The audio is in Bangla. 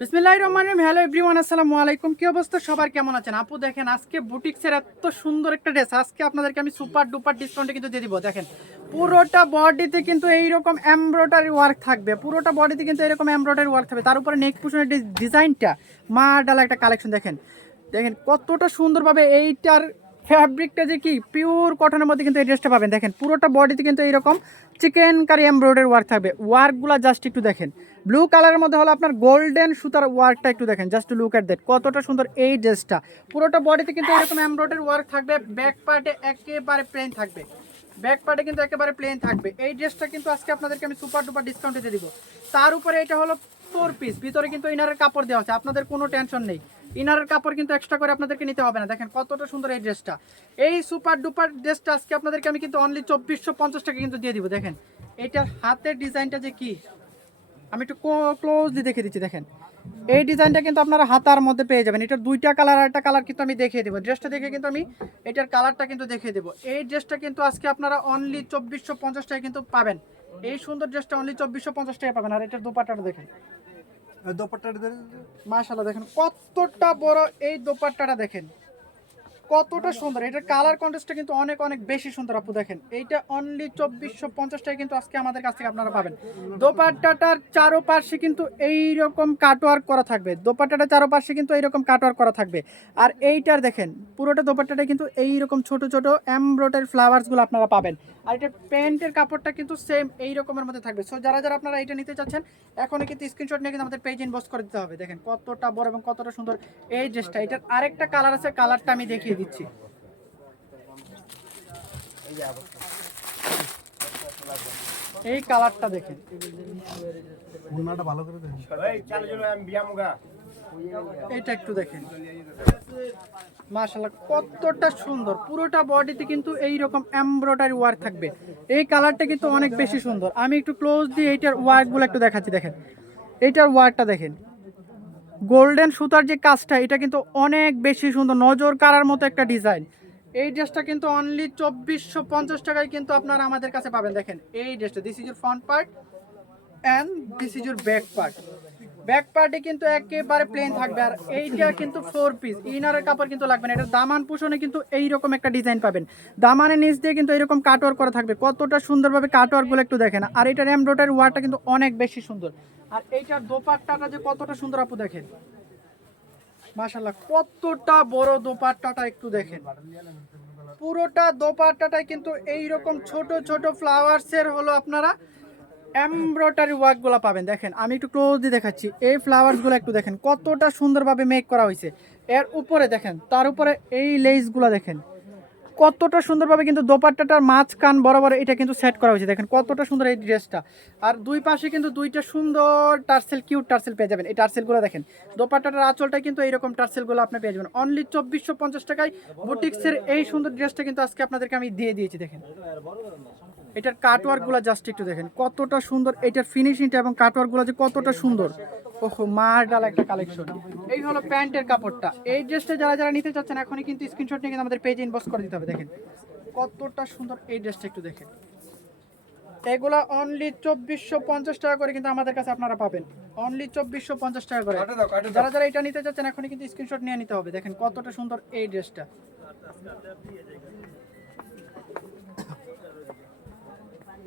বিসমিল্লাহির রহমানির রহিম। হ্যালো এভরিওয়ান, আসসালামু আলাইকুম। কি অবস্থা সবার, কেমন আছেন? আপু দেখেন, আজকে বুটিক্সের এত সুন্দর একটা ড্রেস আজকে আপনাদেরকে আমি সুপার ডুপার ডিসকাউন্টে কিন্তু দিয়ে দিব। দেখেন, পুরোটা বডিতে কিন্তু এইরকম এমব্রয়ডারি ওয়ার্ক থাকবে, পুরোটা বডিতে কিন্তু এরকম এমব্রয়ডারি ওয়ার্ক থাকবে। তার উপরে নেক পোর্শনের ডিজাইনটা ডালা একটা কালেকশন। দেখেন দেখেন কতটা সুন্দরভাবে এইটার ফ্যাব্রিকটা যে কি পিওর কটনের মধ্যে কিন্তু এই ড্রেসটা পাবেন। দেখেন পুরোটা বডিতে কিন্তু এইরকম চিকেন কারি এমব্রয়ডারি ওয়ার্ক থাকবে। ওয়ার্কগুলো জাস্ট একটু দেখেন, ব্লু কালারের মধ্যে হলো আপনার গোল্ডেন সুতার ওয়ার্কটা একটু দেখেন, জাস্ট লুক এট দ্যাট, কতটা সুন্দর এই ড্রেসটা। পুরোটা বডিতে কিন্তু এরকম এমব্রয়ডারি ওয়ার্ক থাকবে, ব্যাক পার্টে একেবারে প্লেন থাকবে, ব্যাক পার্টে কিন্তু একেবারে প্লেন থাকবে। এই ড্রেসটা কিন্তু আজকে আপনাদেরকে আমি সুপার ডুপার ডিসকাউন্টে দিয়ে দিব। তার উপরে এটা হলো 4 পিস, ভিতরে কিন্তু ইনারের কাপড় দেওয়া আছে, আপনাদের কোনো টেনশন নেই, ইনারের কাপড় কিন্তু এক্সট্রা করে আপনাদেরকে নিতে হবে না। দেখেন কতটা সুন্দর এই ড্রেসটা, এই সুপার ডুপার ড্রেসটা আজকে আপনাদেরকে আমি কিন্তু অনলি 2450 টাকা কিন্তু দিয়ে দিব। দেখেন এইটার হাতের ডিজাইনটা যে কি, আমি একটু ক্লোজলি দেখে দিচ্ছি। দেখেন এই ডিজাইনটা কিন্তু আপনারা হাতার মধ্যে পেয়ে যাবেন। এটার দুইটা কালার আর একটা কালার কিন্তু আমি দেখিয়ে দেবো, ড্রেসটা দেখে কিন্তু আমি এটার কালারটা কিন্তু দেখিয়ে দেবো। এই ড্রেসটা কিন্তু আজকে আপনারা অনলি 2450 টাকা কিন্তু পাবেন। এই সুন্দর ড্রেসটা অনলি 2450 টাকা পাবেন। আর এটার দোপাট্টাটা দেখেন, দোপাট্টাটা মাশাআল্লাহ, দেখেন কতটা বড় এই দোপাট্টাটা, দেখেন কতটা সুন্দর। এটার কালার কন্ট্রাস্টটা কিন্তু অনেক অনেক বেশি সুন্দর। আপু দেখেন এইটা অনলি 2450 টাকা কিন্তু আজকে আমাদের কাছ থেকে আপনারা পাবেন। দোপাট্টাটার চারোপাশে কিন্তু এইরকম কাটওয়ার্ক করা থাকবে, দোপাট্টাটার চারোপাশে কিন্তু এইরকম কাটওয়ার্ক করা থাকবে। আর এইটার দেখেন পুরোটা দোপাট্টাটা কিন্তু এইরকম ছোট ছোট এমব্রয়ডারি ফ্লাওয়ার্সগুলো আপনারা পাবেন। আর এটা প্যান্টের কাপড়টা কিন্তু সেম এই রকমের মধ্যে থাকবে। সো যারা যারা আপনারা এটা নিতে চাচ্ছেন এখনই কিন্তু স্ক্রিনশট নিয়ে কিন্তু আমাদের পেজ ইনবক্স করে দিতে হবে। দেখেন কতটা বড় এবং কতটা সুন্দর এই ড্রেসটা। এটার আরেকটা কালার আছে, কালারটা আমি দেখিয়ে দিচ্ছি। এই কালারটা দেখেন, এটা একটু দেখেন, মাশাআল্লাহ কতটা সুন্দর। পুরোটা বডিতে কিন্তু এইরকম এমব্রয়ডারি ওয়ার্ক থাকবে। এই কালারটা কিন্তু অনেক বেশি সুন্দর। আমি একটু ক্লোজ দিয়ে এইটার ওয়ার্কগুলো একটু দেখাচ্ছি। দেখেন এইটার ওয়ার্কটা দেখেন, গোল্ডেন সুতার যে কাজটা, এটা কিন্তু অনেক বেশি সুন্দর, নজর কাড়ার মতো একটা ডিজাইন। এই ড্রেসটা কিন্তু অনলি 2450 টাকায় কিন্তু আপনারা আমাদের কাছে পাবেন। দেখেন এই ড্রেসটা, this is your front part and this is your back part. Back পার্টে কিন্তু একেবারে প্লেন থাকবে। আর এইটা কিন্তু 4 পিস, ইনারের কাপড় কিন্তু লাগবে না। এটা দামান পোষণে কিন্তু এইরকম একটা ডিজাইন পাবেন, দামানের নিচ দিয়ে কিন্তু এরকম কাটওয়ার্ক করা থাকবে। কতটা সুন্দরভাবে কাটওয়ার্কগুলো একটু দেখেন। আর এটার এমব্রয়ডারি ওয়ার্কটা কিন্তু অনেক বেশি সুন্দর। আর এইটার দোপাট্টাটা যে কতটা সুন্দর আপু দেখেন, মাশাআল্লাহ কতটা বড় দোপাট্টাটা একটু দেখেন। পুরোটা দোপাট্টাটাই কিন্তু এইরকম ছোট ছোট ফ্লাওয়ার্সের হলো আপনারা এমব্রয়ডারি ওয়ার্কগুলো পাবেন। দেখেন আমি একটু ক্লোজলি দেখাচ্ছি, এই ফ্লাওয়ার্সগুলো একটু দেখেন কতটা সুন্দরভাবে মেক করা হয়েছে। এর উপরে দেখেন, তার উপরে এই লেসগুলো দেখেন কতটা সুন্দরভাবে কিন্তু দোপাট্টাটার মাঝখান বরাবর এটা কিন্তু সেট করা হয়েছে। দেখেন কতটা সুন্দর এই ড্রেসটা। আর দুই পাশে কিন্তু দুইটা সুন্দর টার্সেল, কিউট টার্সেল পেয়ে যাবেন। এই টার্সেলগুলো দেখেন, দোপাট্টাটার আঁচলটা কিন্তু এইরকম টার্সেলগুলো আপনি পেয়ে যাবেন অনলি 2450 টাকায়। বুটিক্সের এই সুন্দর ড্রেসটা কিন্তু আজকে আপনাদেরকে আমি দিয়ে দিয়েছি। দেখেন এটার কাটওয়ার্কগুলো জাস্ট একটু দেখেন কতটা সুন্দর, এটার ফিনিশিংটা এবং কাটওয়ার্কগুলো যে কতটা সুন্দর। ওহো, মার্ডাল একটা কালেকশন। এই হলো প্যান্টের কাপড়টা। এই ড্রেসটা যারা যারা নিতে চাচ্ছেন এখনই কিন্তু স্ক্রিনশট নিয়ে কিন্তু আমাদের পেজে ইনবক্স করে দিতে হবে। দেখেন কতটা সুন্দর এই ড্রেসটা একটু দেখেন। এগুলা অনলি 2450 টাকা করে কিন্তু আমাদের কাছে আপনারা পাবেন, অনলি 2450 টাকা করে। যারা যারা এটা নিতে চাচ্ছেন এখনই কিন্তু স্ক্রিনশট নিয়ে নিতে হবে। দেখেন কতটা সুন্দর এই ড্রেসটা।